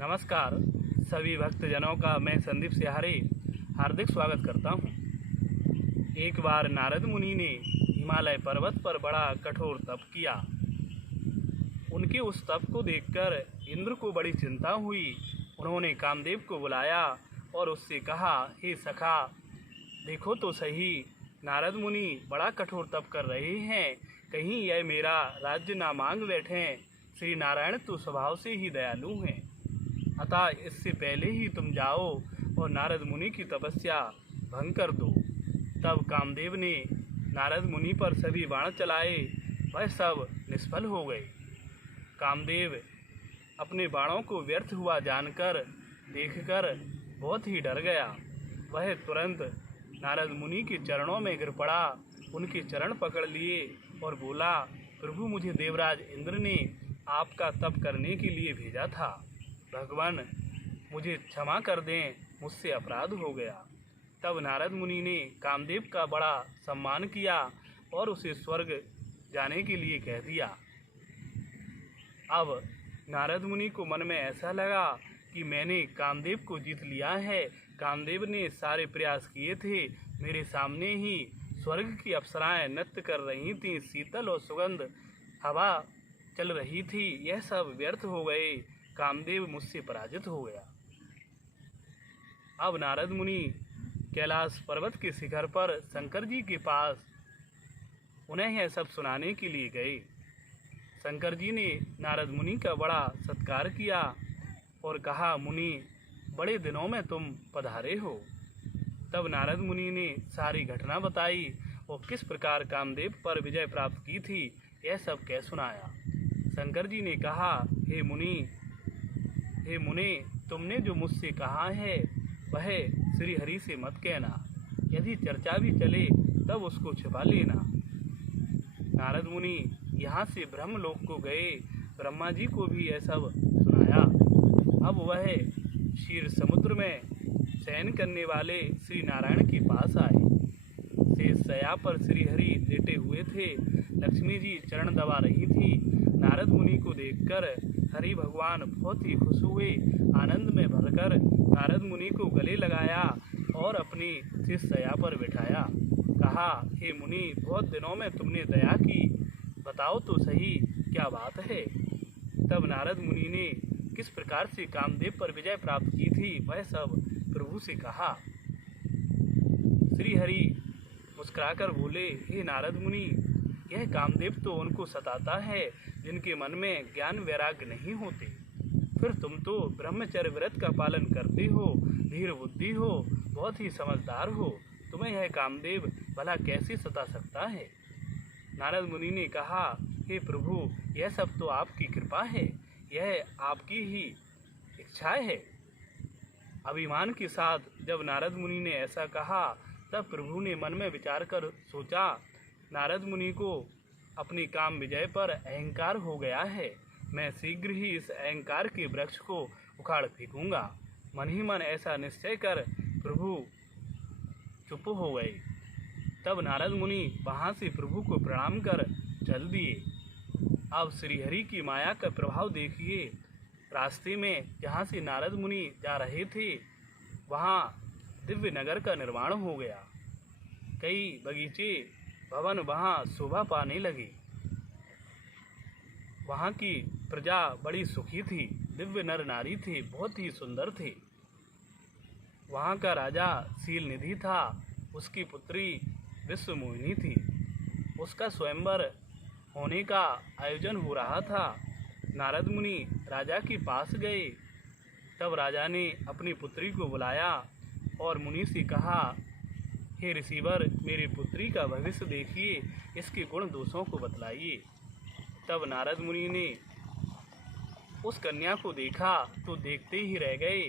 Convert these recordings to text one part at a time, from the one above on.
नमस्कार सभी भक्तजनों का मैं संदीप सिहारी हार्दिक स्वागत करता हूँ। एक बार नारद मुनि ने हिमालय पर्वत पर बड़ा कठोर तप किया। उनके उस तप को देखकर इंद्र को बड़ी चिंता हुई। उन्होंने कामदेव को बुलाया और उससे कहा, हे सखा, देखो तो सही, नारद मुनि बड़ा कठोर तप कर रहे हैं, कहीं यह मेरा राज्य ना मांग बैठें। श्री नारायण तो स्वभाव से ही दयालु हैं, अतः इससे पहले ही तुम जाओ और नारद मुनि की तपस्या भंग कर दो। तब कामदेव ने नारद मुनि पर सभी बाण चलाए, वह सब निष्फल हो गए। कामदेव अपने बाणों को व्यर्थ हुआ जानकर देखकर बहुत ही डर गया। वह तुरंत नारद मुनि के चरणों में गिर पड़ा, उनके चरण पकड़ लिए और बोला, प्रभु, मुझे देवराज इंद्र ने आपका तप करने के लिए भेजा था। भगवान, मुझे क्षमा कर दें, मुझसे अपराध हो गया। तब नारद मुनि ने कामदेव का बड़ा सम्मान किया और उसे स्वर्ग जाने के लिए कह दिया। अब नारद मुनि को मन में ऐसा लगा कि मैंने कामदेव को जीत लिया है। कामदेव ने सारे प्रयास किए थे, मेरे सामने ही स्वर्ग की अप्सराएं नृत्य कर रही थीं, शीतल और सुगंध हवा चल रही थी, यह सब व्यर्थ हो गए। कामदेव मुझसे पराजित हो गया। अब नारद मुनि कैलाश पर्वत के शिखर पर शंकर जी के पास उन्हें यह सब सुनाने के लिए गए। शंकर जी ने नारद मुनि का बड़ा सत्कार किया और कहा, मुनि, बड़े दिनों में तुम पधारे हो। तब नारद मुनि ने सारी घटना बताई और किस प्रकार कामदेव पर विजय प्राप्त की थी, यह सब कह सुनाया। शंकर जी ने कहा, हे मुनि, तुमने जो मुझसे कहा है वह श्री हरि से मत कहना। यदि चर्चा भी चले तब उसको छिपा लेना। नारद मुनि यहाँ से ब्रह्मलोक को गए, ब्रह्मा जी को भी यह सब सुनाया। अब वह क्षीर समुद्र में शयन करने वाले श्री नारायण के पास आए। शेष शय्या पर श्री हरि लेटे हुए थे, लक्ष्मी जी चरण दबा रही थी। नारद मुनि को देखकर हरि भगवान बहुत ही खुश हुए। आनंद में भरकर नारद मुनि को गले लगाया और अपनी शेष शय्या पर बिठाया। कहा, हे मुनि, बहुत दिनों में तुमने दया की, बताओ तो सही क्या बात है। तब नारद मुनि ने किस प्रकार से कामदेव पर विजय प्राप्त की थी वह सब प्रभु से कहा। श्री हरि मुस्कुराकर बोले, हे नारद मुनि, यह कामदेव तो उनको सताता है जिनके मन में ज्ञान वैराग्य नहीं होते। फिर तुम तो ब्रह्मचर्य व्रत का पालन करते हो, धीर बुद्धि हो, बहुत ही समझदार हो, तुम्हें यह कामदेव भला कैसे सता सकता है। नारद मुनि ने कहा, हे प्रभु, यह सब तो आपकी कृपा है, यह आपकी ही इच्छा है। अभिमान के साथ जब नारद मुनि ने ऐसा कहा तब प्रभु ने मन में विचार कर सोचा, नारद मुनि को अपनी काम विजय पर अहंकार हो गया है, मैं शीघ्र ही इस अहंकार के वृक्ष को उखाड़ फेंकूंगा। मन ही मन ऐसा निश्चय कर प्रभु चुप हो गए। तब नारद मुनि वहाँ से प्रभु को प्रणाम कर चल दिए। अब श्रीहरि की माया का प्रभाव देखिए। रास्ते में जहाँ से नारद मुनि जा रहे थे वहाँ दिव्य नगर का निर्माण हो गया। कई बगीचे भवन वहाँ शोभा पाने लगे। वहाँ की प्रजा बड़ी सुखी थी, दिव्य नर नारी थे, बहुत ही सुंदर थे। वहाँ का राजा शील निधि था, उसकी पुत्री विश्व मोहिनी थी। उसका स्वयंवर होने का आयोजन हो रहा था। नारद मुनि राजा के पास गए। तब राजा ने अपनी पुत्री को बुलाया और मुनि से कहा, हे ऋषिवर, मेरी पुत्री का भविष्य देखिए, इसके गुण दोषों को बतलाइए। तब नारद मुनि ने उस कन्या को देखा तो देखते ही रह गए,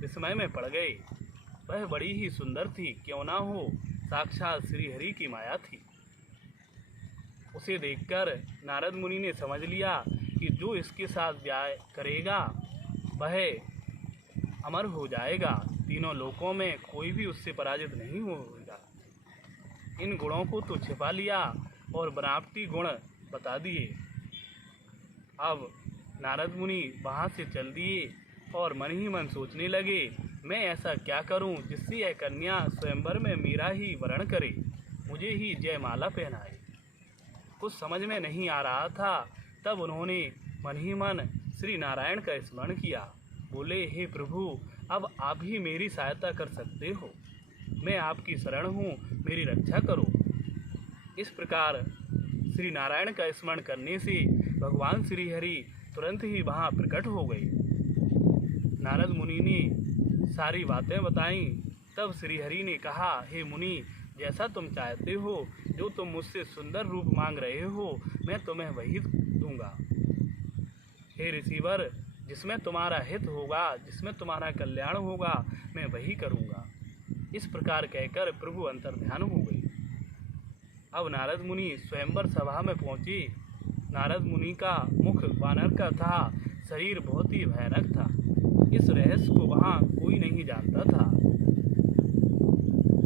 विस्मय में पड़ गए। वह बड़ी ही सुंदर थी, क्यों ना हो, साक्षात श्री हरि की माया थी। उसे देखकर नारद मुनि ने समझ लिया कि जो इसके साथ ब्याह करेगा वह अमर हो जाएगा, तीनों लोकों में कोई भी उससे पराजित नहीं होगा। इन गुणों को तो छिपा लिया और बनावटी गुण बता दिए। अब नारद मुनि वहाँ से चल दिए और मन ही मन सोचने लगे, मैं ऐसा क्या करूं जिससे यह कन्या स्वयंवर में मेरा ही वरण करे, मुझे ही जयमाला पहनाए। कुछ समझ में नहीं आ रहा था। तब उन्होंने मन ही मन श्री नारायण का स्मरण किया। बोले, हे प्रभु, अब आप ही मेरी सहायता कर सकते हो, मैं आपकी शरण हूँ, मेरी रक्षा करो। इस प्रकार श्री नारायण का स्मरण करने से भगवान श्री हरि तुरंत ही वहाँ प्रकट हो गए। नारद मुनि ने सारी बातें बताईं। तब श्री हरि ने कहा, हे मुनि, जैसा तुम चाहते हो, जो तुम मुझसे सुंदर रूप मांग रहे हो, मैं तुम्हें वही दूंगा। हे ऋषिवर, जिसमें तुम्हारा हित होगा, जिसमें तुम्हारा कल्याण होगा, मैं वही करूंगा। इस प्रकार कहकर प्रभु अंतर्ध्यान हो गए। अब नारद मुनि स्वयंवर सभा में पहुंचे। नारद मुनि का मुख वानर का था, शरीर बहुत ही भयानक था। इस रहस्य को वहाँ कोई नहीं जानता था।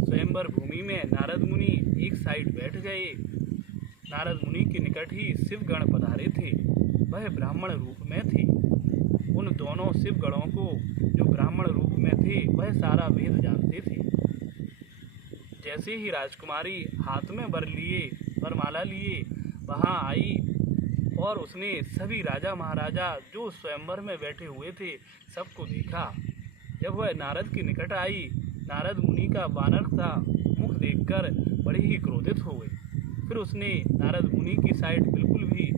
स्वयंवर भूमि में नारद मुनि एक साइड बैठ गए। नारद मुनि के निकट ही शिवगण पधारे थे। वह ब्राह्मण रूप में थे। उन दोनों शिवगणों को, जो ब्राह्मण रूप में थे, वह सारा वेद जानते थे। जैसे ही राजकुमारी हाथ में वरमाला लिए वहाँ आई और उसने सभी राजा महाराजा जो स्वयंवर में बैठे हुए थे सबको देखा। जब वह नारद के निकट आई, नारद मुनि का वानर सा मुख देखकर बड़े ही क्रोधित हो गई। फिर उसने नारद मुनि की साइड बिल्कुल भी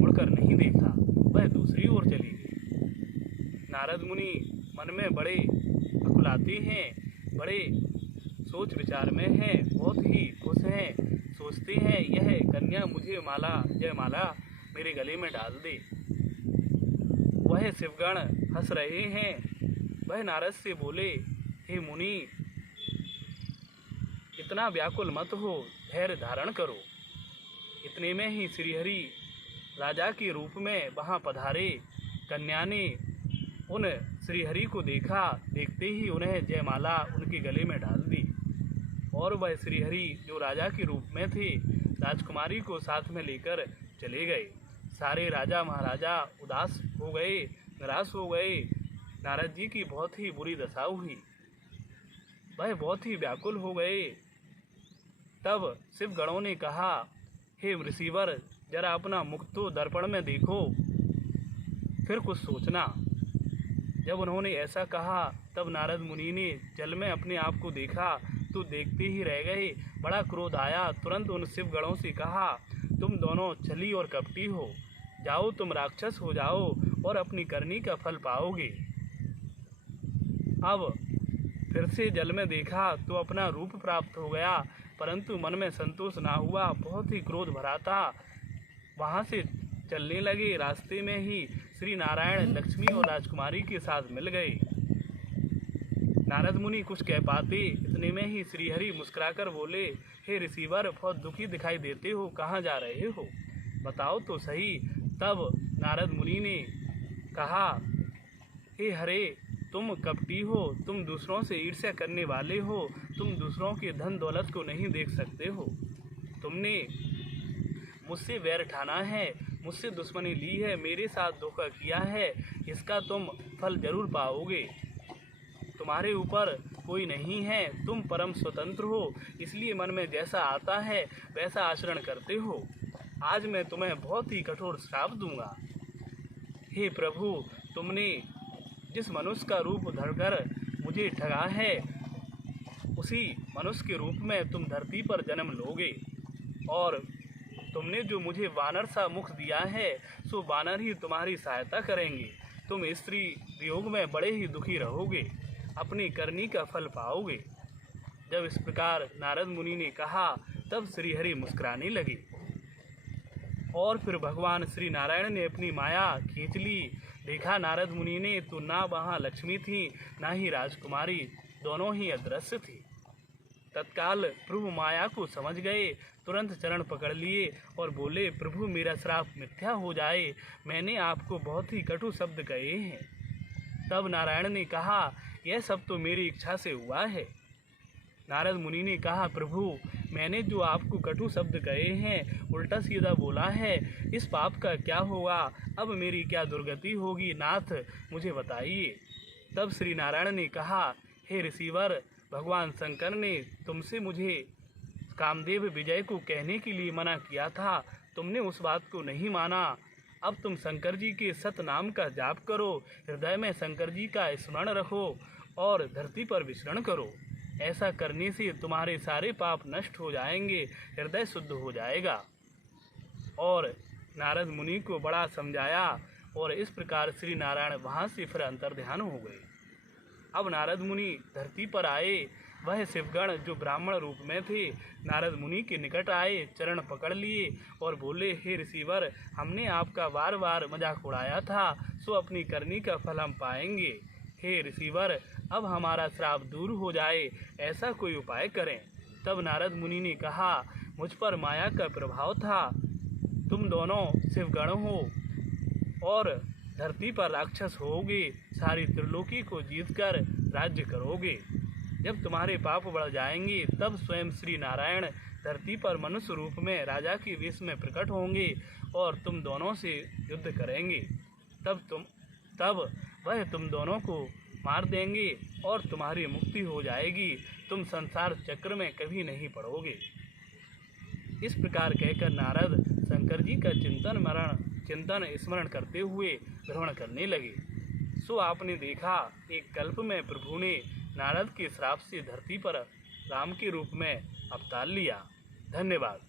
मुड़कर नहीं देखा, वह दूसरी ओर चली गई। नारद मुनि मन में बड़े अकुलाते हैं, बड़े सोच विचार में हैं, बहुत ही खुश हैं। सोचते हैं, यह कन्या मुझे जयमाला मेरे गले में डाल दे। वह शिवगण हंस रहे हैं। वह नारद से बोले, हे मुनि, इतना व्याकुल मत हो, धैर्य धारण करो। इतने में ही श्रीहरि राजा के रूप में वहाँ पधारे। कन्या ने उन श्रीहरि को देखा, देखते ही उन्हें जयमाला उनके गले में डाल दी और वह श्रीहरि जो राजा के रूप में थे, राजकुमारी को साथ में लेकर चले गए। सारे राजा महाराजा उदास हो गए, निराश हो गए। नारद जी की बहुत ही बुरी दशा हुई, वह बहुत ही व्याकुल हो गए। तब शिवगणों ने कहा, हे ऋषिवर, जरा अपना मुख तो दर्पण में देखो, फिर कुछ सोचना। जब उन्होंने ऐसा कहा तब नारद मुनि ने जल में अपने आप को देखा तो देखते ही रह गए। बड़ा क्रोध आया। तुरंत उन शिवगणों से कहा, तुम दोनों छली और कपटी हो, जाओ तुम राक्षस हो जाओ और अपनी करनी का फल पाओगे। अब फिर से जल में देखा तो अपना रूप प्राप्त हो गया, परंतु मन में संतोष ना हुआ, बहुत ही क्रोध भरा था। वहाँ से चलने लगे। रास्ते में ही श्री नारायण लक्ष्मी और राजकुमारी के साथ मिल गए। नारद मुनि कुछ कह पाते, इतने में ही श्रीहरि मुस्कुराकर बोले, हे ऋषिवर, बहुत दुखी दिखाई देते हो, कहाँ जा रहे हो, बताओ तो सही। तब नारद मुनि ने कहा, हे हरे, तुम कपटी हो, तुम दूसरों से ईर्ष्या करने वाले हो, तुम दूसरों के धन दौलत को नहीं देख सकते हो। तुमने मुझसे वैर ठाना है, मुझसे दुश्मनी ली है, मेरे साथ धोखा किया है, इसका तुम फल जरूर पाओगे। तुम्हारे ऊपर कोई नहीं है, तुम परम स्वतंत्र हो, इसलिए मन में जैसा आता है वैसा आचरण करते हो। आज मैं तुम्हें बहुत ही कठोर श्राप दूंगा। हे प्रभु, तुमने जिस मनुष्य का रूप धरकर मुझे ठगा है, उसी मनुष्य के रूप में तुम धरती पर जन्म लोगे, और तुमने जो मुझे वानर सा मुख दिया है, सो वानर ही तुम्हारी सहायता करेंगे। तुम स्त्री वियोग में बड़े ही दुखी रहोगे, अपनी करनी का फल पाओगे। जब इस प्रकार नारद मुनि ने कहा तब श्रीहरि मुस्कुराने लगे और फिर भगवान श्री नारायण ने अपनी माया खींच ली। देखा नारद मुनि ने तो ना वहाँ लक्ष्मी थी, ना ही राजकुमारी, दोनों ही अदृश्य थी। तत्काल प्रभु माया को समझ गए, तुरंत चरण पकड़ लिए और बोले, प्रभु मेरा श्राप मिथ्या हो जाए, मैंने आपको बहुत ही कटु शब्द कहे हैं। तब नारायण ने कहा, यह सब तो मेरी इच्छा से हुआ है। नारद मुनि ने कहा, प्रभु मैंने जो आपको कटु शब्द कहे हैं, उल्टा सीधा बोला है, इस पाप का क्या होगा? अब मेरी क्या दुर्गति होगी? नाथ मुझे बताइए। तब श्री नारायण ने कहा, हे ऋषिवर, भगवान शंकर ने तुमसे मुझे कामदेव विजय को कहने के लिए मना किया था, तुमने उस बात को नहीं माना। अब तुम शंकर जी के सत नाम का जाप करो, हृदय में शंकर जी का स्मरण रखो और धरती पर विचरण करो। ऐसा करने से तुम्हारे सारे पाप नष्ट हो जाएंगे, हृदय शुद्ध हो जाएगा। और नारद मुनि को बड़ा समझाया और इस प्रकार श्री नारायण वहाँ से फिर अंतर्ध्यान हो गए। अब नारद मुनि धरती पर आए। वह शिवगण जो ब्राह्मण रूप में थे नारद मुनि के निकट आए, चरण पकड़ लिए और बोले, हे ऋषिवर, हमने आपका बार बार मजाक उड़ाया था, सो अपनी करनी का फल हम पाएंगे। हे ऋषिवर, अब हमारा श्राप दूर हो जाए, ऐसा कोई उपाय करें। तब नारद मुनि ने कहा, मुझ पर माया का प्रभाव था, तुम दोनों शिवगण हो और धरती पर राक्षस होगे, सारी त्रिलोकी को जीतकर राज्य करोगे। जब तुम्हारे पाप बढ़ जाएंगे तब स्वयं श्री नारायण धरती पर मनुष्य रूप में राजा के वेश में प्रकट होंगे और तुम दोनों से युद्ध करेंगे। तब वह तुम दोनों को मार देंगे और तुम्हारी मुक्ति हो जाएगी, तुम संसार चक्र में कभी नहीं पड़ोगे। इस प्रकार कहकर नारद शंकर जी का चिंतन स्मरण करते हुए भ्रमण करने लगे। सो आपने देखा, एक कल्प में प्रभु ने नारद के श्राप से धरती पर राम के रूप में अवतार लिया। धन्यवाद।